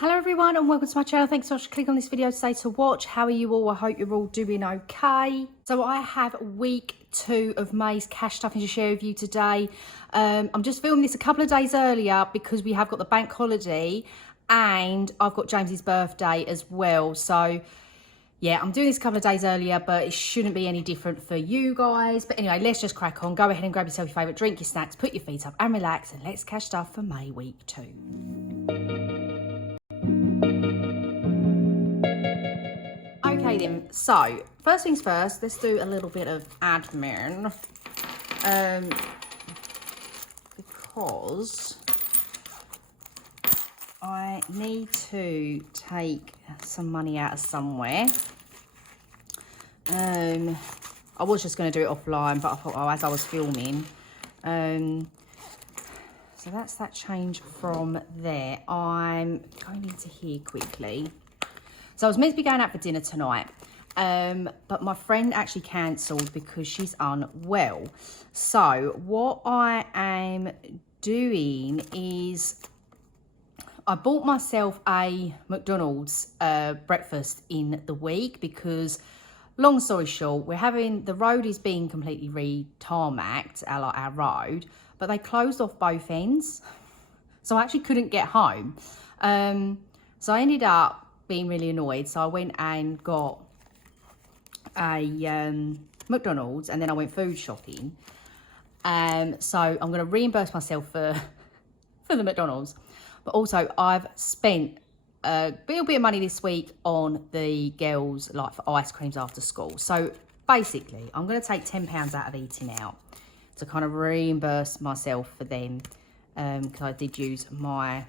Hello everyone and welcome to my channel. Thanks so much for clicking on this video today to watch. How are you all? I hope you're all doing okay. So I have week 2 of May's cash stuffing to share with you today. I'm just filming this a couple of days earlier because we have got the bank holiday and I've got James's birthday as well. So yeah, I'm doing this a couple of days earlier, but it shouldn't be any different for you guys. But anyway, let's just crack on. Go ahead and grab yourself your favourite drink, your snacks, put your feet up and relax, and let's cash stuff for May week 2. Okay then, so first things first, let's do a little bit of admin. Because I need to take some money out of somewhere. I was just going to do it offline, but I thought, oh, as I was filming. So that's that change from there. I'm going into here quickly. So I was meant to be going out for dinner tonight, but my friend actually cancelled because she's unwell. So what I am doing is I bought myself a McDonald's breakfast in the week because, long story short, the road is being completely re-tarmacked, our road, but they closed off both ends. So I actually couldn't get home. So I ended up being really annoyed, so I went and got a McDonald's, and then I went food shopping. So I'm going to reimburse myself for the McDonald's, but also I've spent a little bit of money this week on the girls, like for ice creams after school. So basically I'm going to take £10 out of eating out to kind of reimburse myself for them, because I did use my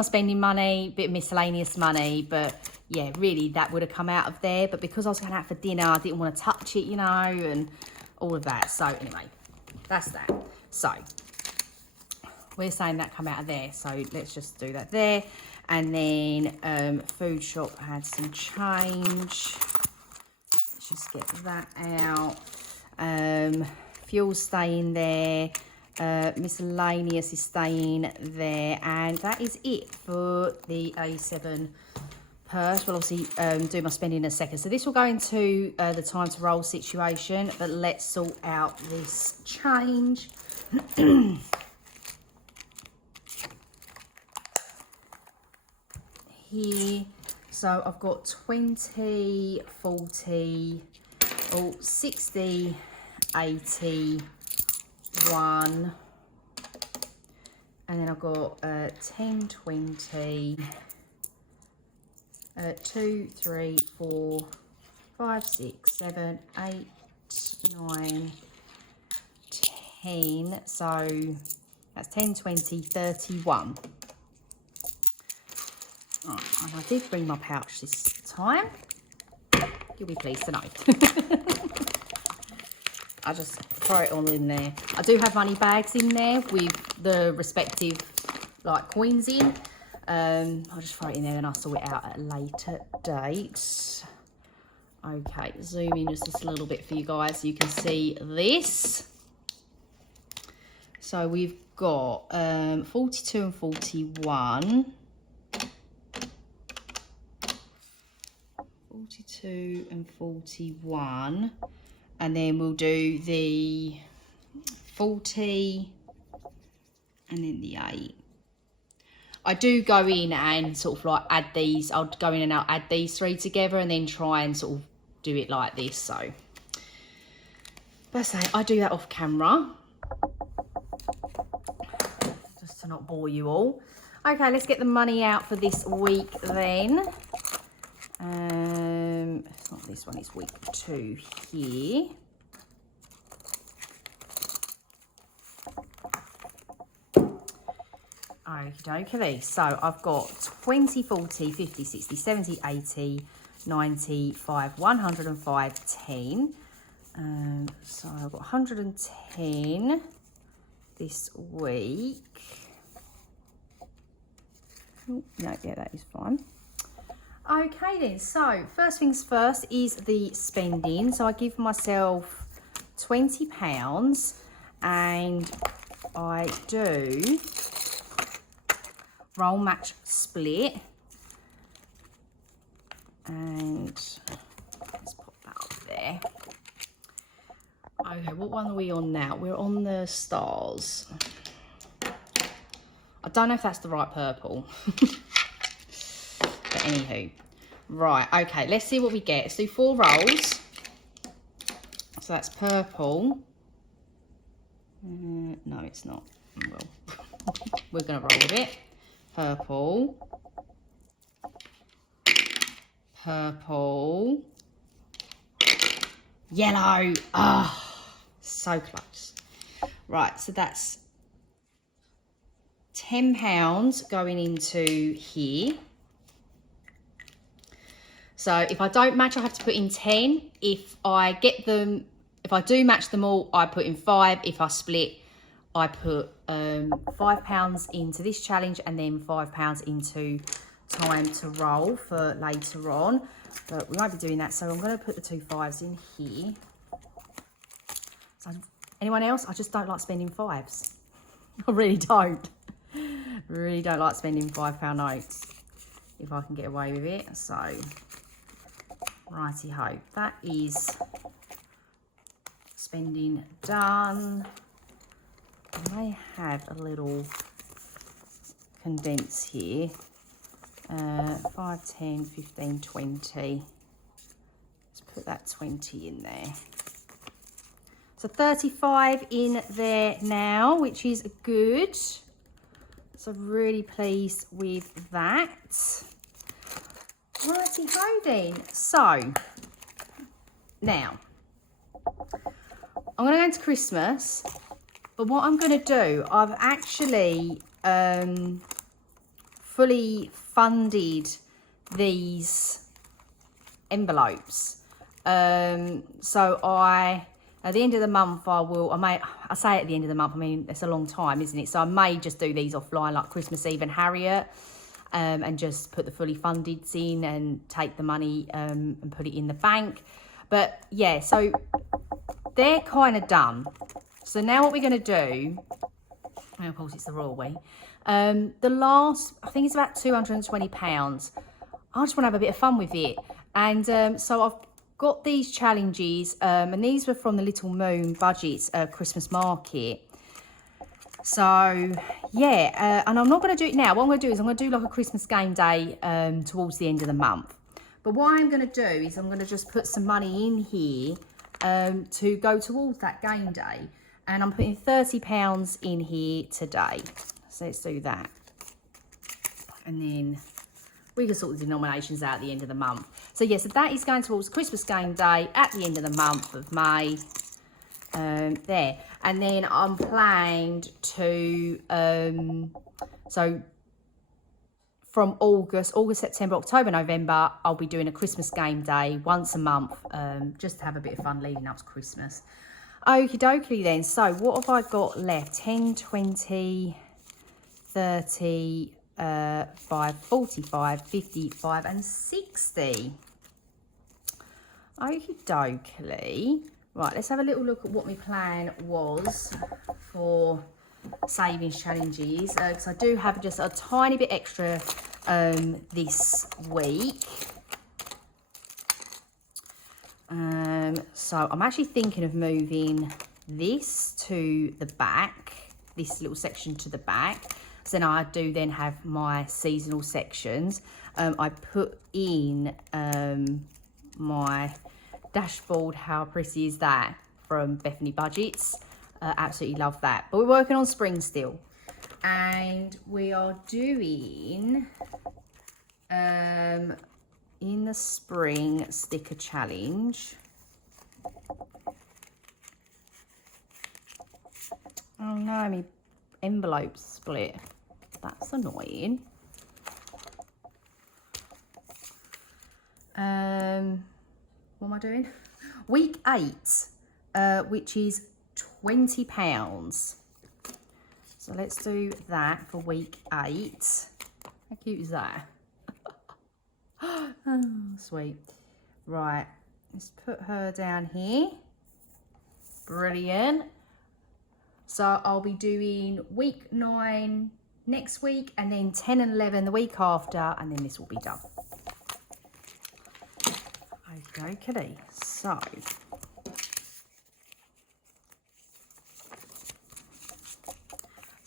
spending money, bit of miscellaneous money, but yeah, really that would have come out of there. But because I was going out for dinner, I didn't want to touch it, you know, and all of that. So anyway, that's that. So we're saying that come out of there. So let's just do that there. And then food shop had some change. Let's just get that out. Fuel staying there. Miscellaneous is staying there, and that is it for the A7 purse. We'll obviously do my spending in a second. So this will go into the time to roll situation, but let's sort out this change. Here, so I've got 20, 40, 60, 80, 1, and then I've got 10, 20, 2, 3, 4, 5, 6, 7, 8, 9, 10. So that's 10, 20, 31. Right, and I did bring my pouch this time. You'll be pleased to know. I just throw it all in there. I do have money bags in there with the respective like coins in. I'll just throw it in there and I'll sort it out at a later date. Okay, zoom in just a little bit for you guys so you can see this. So we've got 42 and 41. 42 and 41. And then we'll do the 40 and then the 8. I do go in and sort of like add these. I'll go in and I'll add these 3 together and then try and sort of do it like this. So, but I say I do that off camera, just to not bore you all. Okay, let's get the money out for this week then. It's not this one, it's week 2 here. Okie dokie. So I've got 20, 40, 50, 60, 70, 80, 95, 105, 10. So I've got 110 this week. Oh, no, yeah, that is fine. Okay then, so first things first is the spending. So I give myself £20 and I do roll match split And let's pop that up there. Okay, what one are we on now? We're on the stars. I don't know if that's the right purple. But anywho. Right, okay, let's see what we get. Let's do 4 rolls. So that's purple. No, it's not. Well, we're going to roll with it. Purple. Purple. Yellow. Ah, oh, so close. Right, so that's £10 going into here. So if I don't match, I have to put in 10. If I get them, if I do match them all, I put in 5. If I split, I put £5 into this challenge and then £5 into time to roll for later on. But we won't be doing that, so I'm going to put the 2 5s in here. So anyone else? I just don't like spending 5s. I really don't. Really don't like spending £5 notes if I can get away with it. So righty ho, that is spending done. I may have a little condense here. 5, 10, 15, 20. Let's put that 20 in there. So 35 in there now, which is good. So really pleased with that. Righty ho then. So now I'm going to go into Christmas, but what I'm going to do, I've actually fully funded these envelopes. So at the end of the month, I say at the end of the month, I mean, it's a long time, isn't it? So I may just do these offline, like Christmas Eve and Harriet, and just put the fully funded in and take the money and put it in the bank. But yeah, so they're kind of done. So now what we're going to do, and of course it's the royal way, the last, I think it's about £220. I just want to have a bit of fun with it. And so I've got these challenges, and these were from the Little Moon Budgets Christmas market. So yeah, and I'm not going to do it now. What I'm going to do is I'm going to do like a Christmas game day towards the end of the month. But what I'm going to do is I'm going to just put some money in here to go towards that game day. And I'm putting £30 in here today. So let's do that. And then we can sort the denominations out at the end of the month. So yeah, so that is going towards Christmas game day at the end of the month of May. There. And then I'm planned to, so from August, September, October, November, I'll be doing a Christmas game day once a month, just to have a bit of fun leading up to Christmas. Okie dokie then. So what have I got left? 10, 20, 30, 5, 45, 55 and 60. Okie dokie. Right, let's have a little look at what my plan was for savings challenges, because I do have just a tiny bit extra this week. So I'm actually thinking of moving this to the back, this little section to the back. So then I do then have my seasonal sections. I put in my dashboard, how pretty is that, from Bethany Budgets. Absolutely love that. But we're working on spring still, and we are doing in the spring sticker challenge. Oh no, my envelope split. That's annoying. What am I doing? Week 8, which is £20. So let's do that for week 8. How cute is that? Oh, sweet. Right, let's put her down here. Brilliant. So I'll be doing week 9 next week, and then 10 and 11 the week after, and then this will be done. Okay, so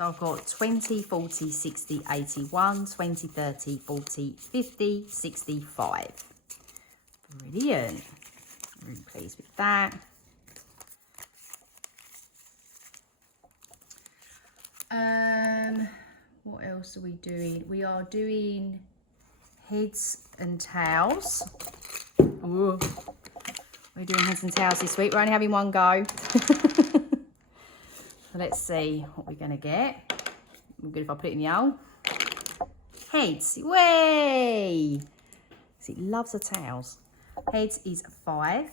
I've got 20, 40, 60, 81, 20, 30, 40, 50, 65. Brilliant. Really pleased with that. What else are we doing? We are doing heads and tails. Ooh. We're doing heads and tails this week. We're only having one go. So let's see what we're going to get. I'm good if I put it in the owl. Heads. Way! It loves the tails. Heads is 5.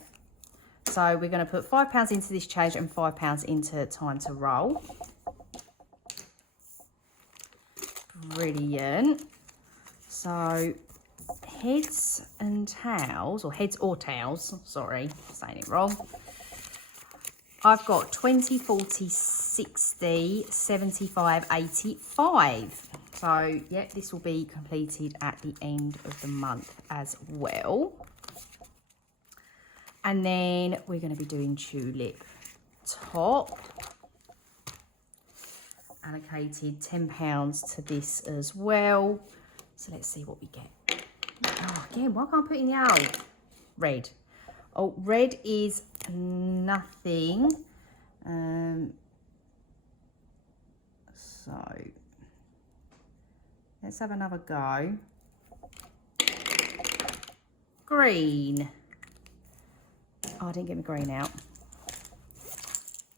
So we're going to put £5 into this change and £5 into time to roll. Brilliant. So heads and tails, or heads or tails, sorry, saying it wrong. I've got 20, 40, 60, 75, 85. So, yeah, this will be completed at the end of the month as well. And then we're going to be doing tulip top. Allocated £10 to this as well. So let's see what we get. Oh, again, why can't I put it in the owl? Red. Oh, red is nothing. So let's have another go. Green. Oh, I didn't get my green out.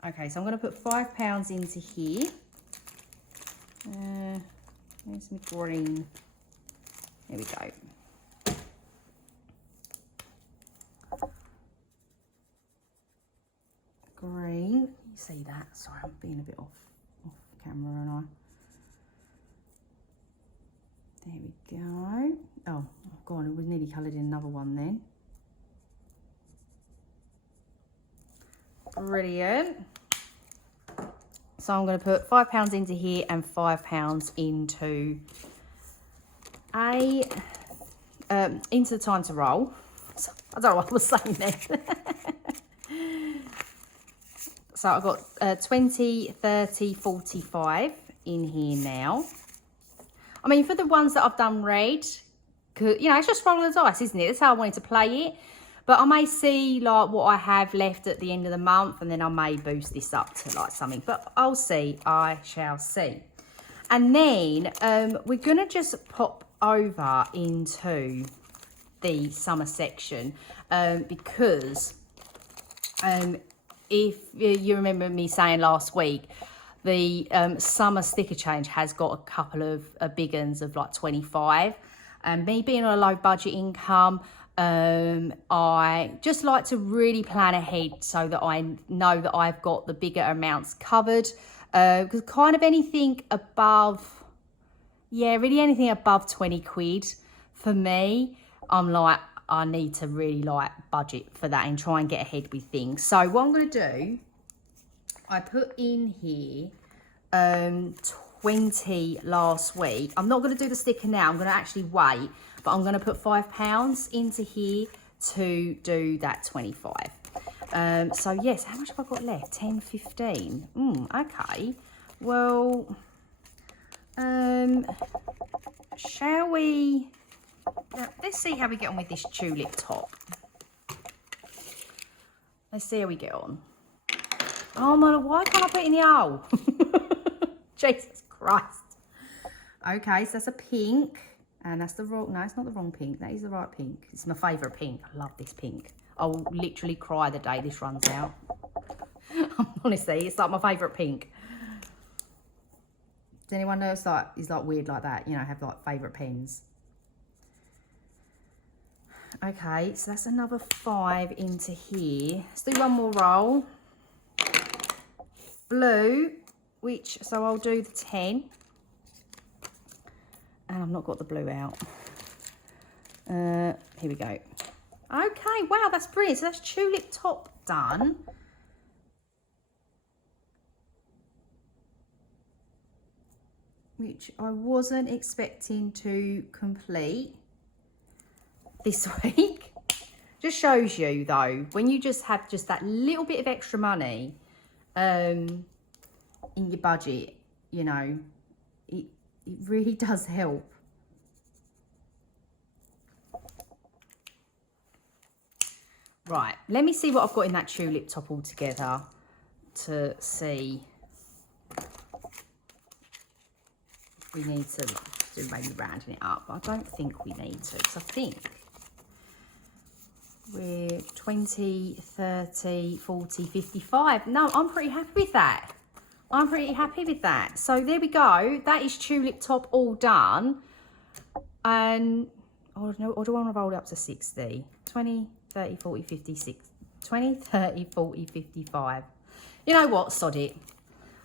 Okay, so I'm going to put £5 into here. Where's my green? There we go. Green. You see that? Sorry, I'm being a bit off camera, aren't I? There we go. Oh, God, it was nearly coloured in another one then. Brilliant. So I'm going to put £5 into here and £5 into into the time to roll. So, I don't know what I was saying there. So I've got 20, 30, 45 in here now. I mean, for the ones that I've done red, you know, it's just roll the dice, isn't it? That's how I wanted to play it. But I may see like what I have left at the end of the month, and then I may boost this up to like something. But I'll see. I shall see. And then we're going to just pop over into the summer section because if you remember me saying last week, the summer sticker change has got a couple of big ones of like 25. And me being on a low budget income, I just like to really plan ahead so that I know that I've got the bigger amounts covered. Because kind of anything above, yeah, really anything above 20 quid for me, I'm like, I need to really like budget for that and try and get ahead with things. So what I'm going to do, I put in here 20 last week. I'm not going to do the sticker now. I'm going to actually wait, but I'm going to put £5 into here to do that 25. So yes, how much have I got left? 10, 15. Okay. Well, shall we? Let's see how we get on with this tulip top. Let's see how we get on. Oh my, why can't I put it in the owl? Jesus Christ. Okay, so that's a pink. And that's the wrong, no, it's not the wrong pink. That is the right pink. It's my favourite pink. I love this pink. I will literally cry the day this runs out. Honestly, it's like my favourite pink. Does anyone know it's like, is like weird like that? You know, have like favourite pens. Okay, so that's another 5 into here. Let's do one more roll. Blue, which, so I'll do the 10. And I've not got the blue out. Here we go. Okay, wow, that's brilliant. So that's tulip top done. Which I wasn't expecting to complete this week. Just shows you though, when you just have just that little bit of extra money in your budget, you know, it really does help. Right, let me see what I've got in that tulip top all together to see if we need to do maybe rounding it up. I don't think we need to, because I think we're 20, 30, 40, 55. No, I'm pretty happy with that. I'm pretty happy with that. So there we go. That is tulip top all done. And, oh no, or do I want to roll it up to 60? 20, 30, 40, 50, 60. 20, 30, 40, 55. You know what? Sod it.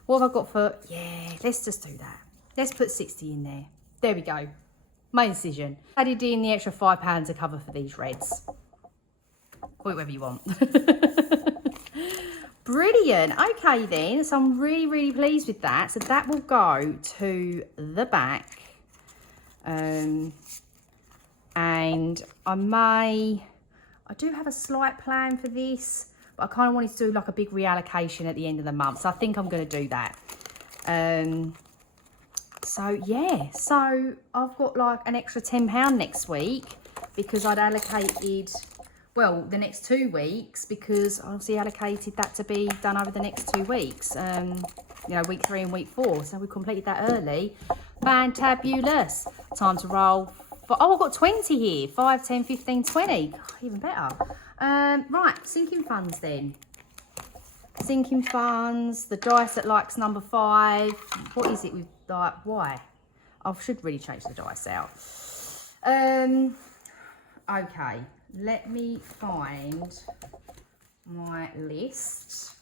What have I got for... Yeah, let's just do that. Let's put 60 in there. There we go. My decision. Added in the extra £5 to cover for these reds. Call it whatever you want. Brilliant. Okay then. So I'm really, really pleased with that. So that will go to the back. And I do have a slight plan for this, but I kind of wanted to do like a big reallocation at the end of the month. So I think I'm going to do that. So yeah, so I've got like an extra £10 next week because I'd allocated, well, the next 2 weeks, because I obviously allocated that to be done over the next 2 weeks, you know, week 3 and week 4. So we completed that early. Fantabulous. Time to roll. Oh, I've got 20 here. 5, 10, 15, 20. God, even better. Right, sinking funds then. Sinking funds. The dice that likes number 5. What is it with, like, why? I should really change the dice out. Okay, let me find my list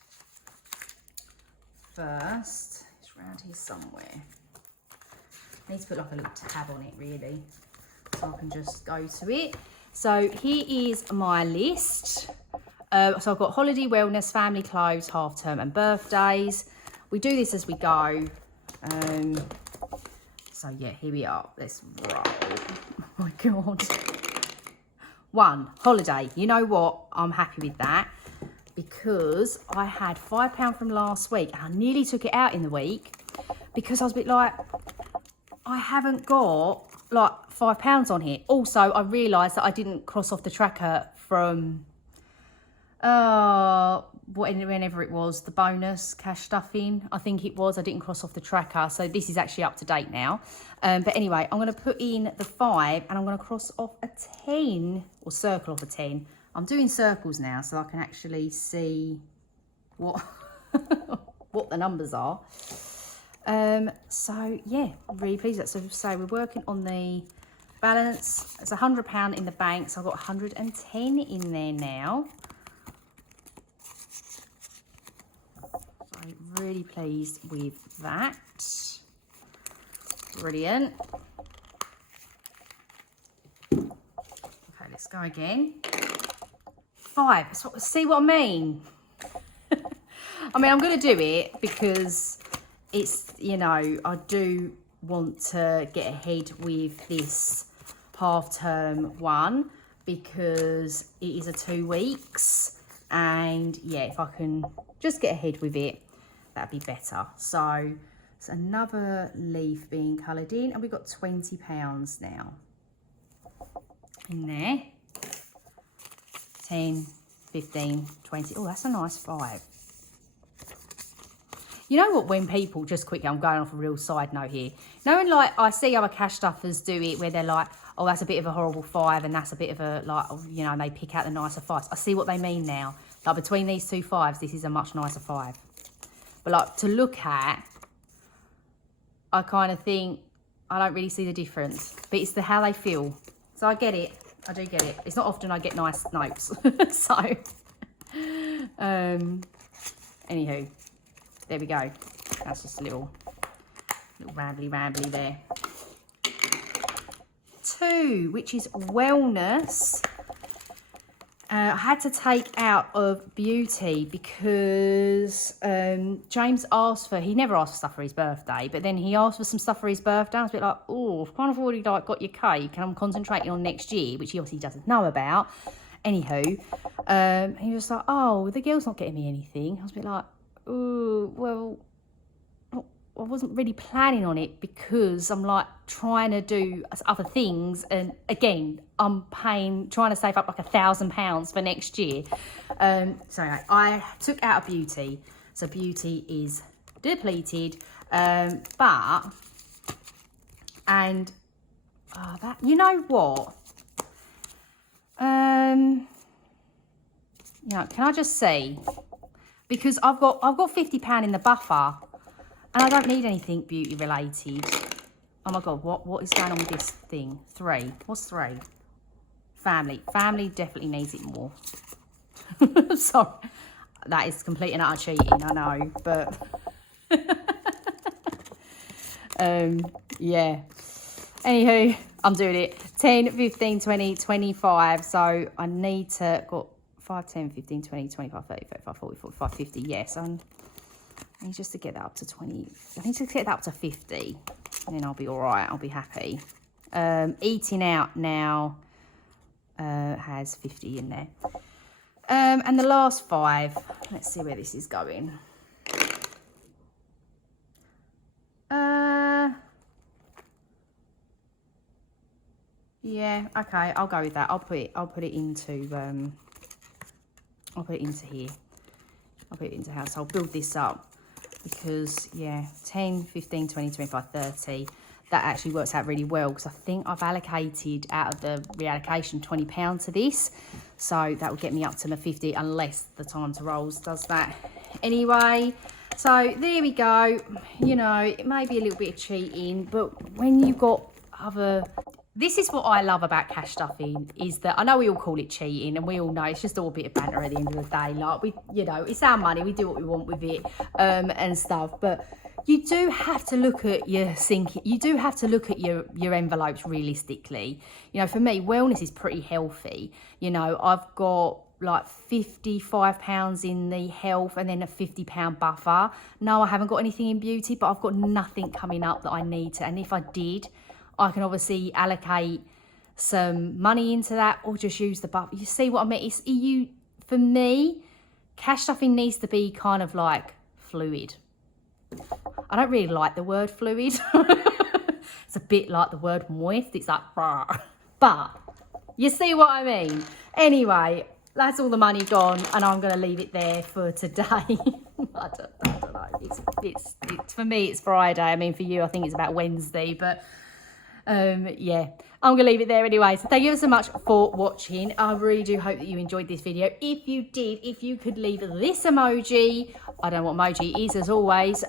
first. It's around here somewhere. I need to put like a little tab on it really, so I can just go to it. So here is my list. So I've got holiday, wellness, family clothes, half term and birthdays. We do this as we go. So yeah, here we are. Let's roll. Oh my God. 1, holiday. You know what? I'm happy with that because I had £5 from last week and I nearly took it out in the week because I was a bit like, I haven't got like £5 on here. Also, I realised that I didn't cross off the tracker from whenever it was, the bonus cash stuffing, I think it was. I didn't cross off the tracker, so this is actually up to date now. But anyway, I'm going to put in the 5 and I'm going to cross off a 10 or circle off a 10. I'm doing circles now so I can actually see what what the numbers are. So yeah, I'm really pleased with that. So we're working on the balance. It's £100 in the bank, so I've got 110 in there now. So really pleased with that. Brilliant. Okay, let's go again. 5. See what I mean? I mean, I'm going to do it because it's, you know, I do want to get ahead with this half-term one because it is a 2 weeks. And, yeah, if I can just get ahead with it, that'd be better. So it's another leaf being coloured in, and we've got £20 now in there. 10, 15, 20. Oh, that's a nice 5. You know what, when people, just quickly, I'm going off a real side note here. You know, when like I see other cash stuffers do it where they're like, oh, that's a bit of a horrible 5 and that's a bit of a, like, you know, and they pick out the nicer 5s. I see what they mean now. Like between these 2 5s, this is a much nicer 5. But like to look at, I kind of think, I don't really see the difference. But it's how they feel. So I get it. I do get it. It's not often I get nice notes. So, anywho. There we go. That's just a little rambly there. 2, which is wellness. I had to take out of beauty because James asked for, he never asked for stuff for his birthday, but then he asked for some stuff for his birthday. I was a bit like, oh, I've kind of already like got your cake and I'm concentrating on next year, which he obviously doesn't know about. Anywho, he was like, oh, the girl's not getting me anything. I was a bit like, oh, well, I wasn't really planning on it because I'm like trying to do other things. And again, I'm trying to save up like £1,000 for next year. So anyway, I took out a beauty. So beauty is depleted. That, you know what? You know, can I just see? Because I've got £50 in the buffer. And I don't need anything beauty related. Oh my God, what is going on with this thing? 3. What's 3? Family. Family definitely needs it more. Sorry. That is complete and utter cheating, I know. But, yeah. Anywho, I'm doing it. 10, 15, 20, 25. So I need to, got 5, 10, 15, 20, 25, 30, 35, 40, 45, 50. Yes, I need just to get that up to 20. I need to get that up to 50. And then I'll be all right. I'll be happy. Eating out now has 50 in there. And the last 5. Let's see where this is going. Yeah, okay, I'll go with that. I'll put it into here. I'll put it into household. Build this up. Because, yeah, 10, 15, 20, 25, 30, that actually works out really well because I think I've allocated out of the reallocation £20 to this. So that will get me up to my 50 unless the time to rolls does that. Anyway, so there we go. You know, it may be a little bit of cheating, but when you've got other... This is what I love about cash stuffing is that I know we all call it cheating and we all know it's just all a bit of banter at the end of the day. Like you know, it's our money, we do what we want with it and stuff. But you do have to look at your sinking. You do have to look at your envelopes realistically. You know, for me, wellness is pretty healthy. You know, I've got like £55 in the health and then a £50 buffer. No, I haven't got anything in beauty, but I've got nothing coming up that I need to. And if I did, I can obviously allocate some money into that or just use the buffer. You see what I mean? For me, cash stuffing needs to be kind of like fluid. I don't really like the word fluid. It's a bit like the word moist. It's like, bah. But you see what I mean? Anyway, that's all the money gone and I'm going to leave it there for today. I don't know. It's for me, it's Friday. I mean, for you, I think it's about Wednesday, but... yeah, I'm gonna leave it there anyway. So thank you so much for watching. I really do hope that you enjoyed this video. If you did, if you could leave this emoji, I don't know what emoji is as always,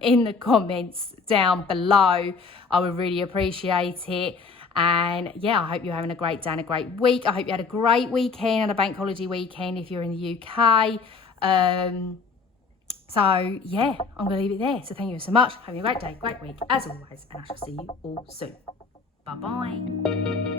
in the comments down below, I would really appreciate it. And yeah, I hope you're having a great day and a great week. I hope you had a great weekend and a bank holiday weekend if you're in the UK. So yeah, I'm going to leave it there. So thank you so much. Have a great day, great week, as always. And I shall see you all soon. Bye-bye.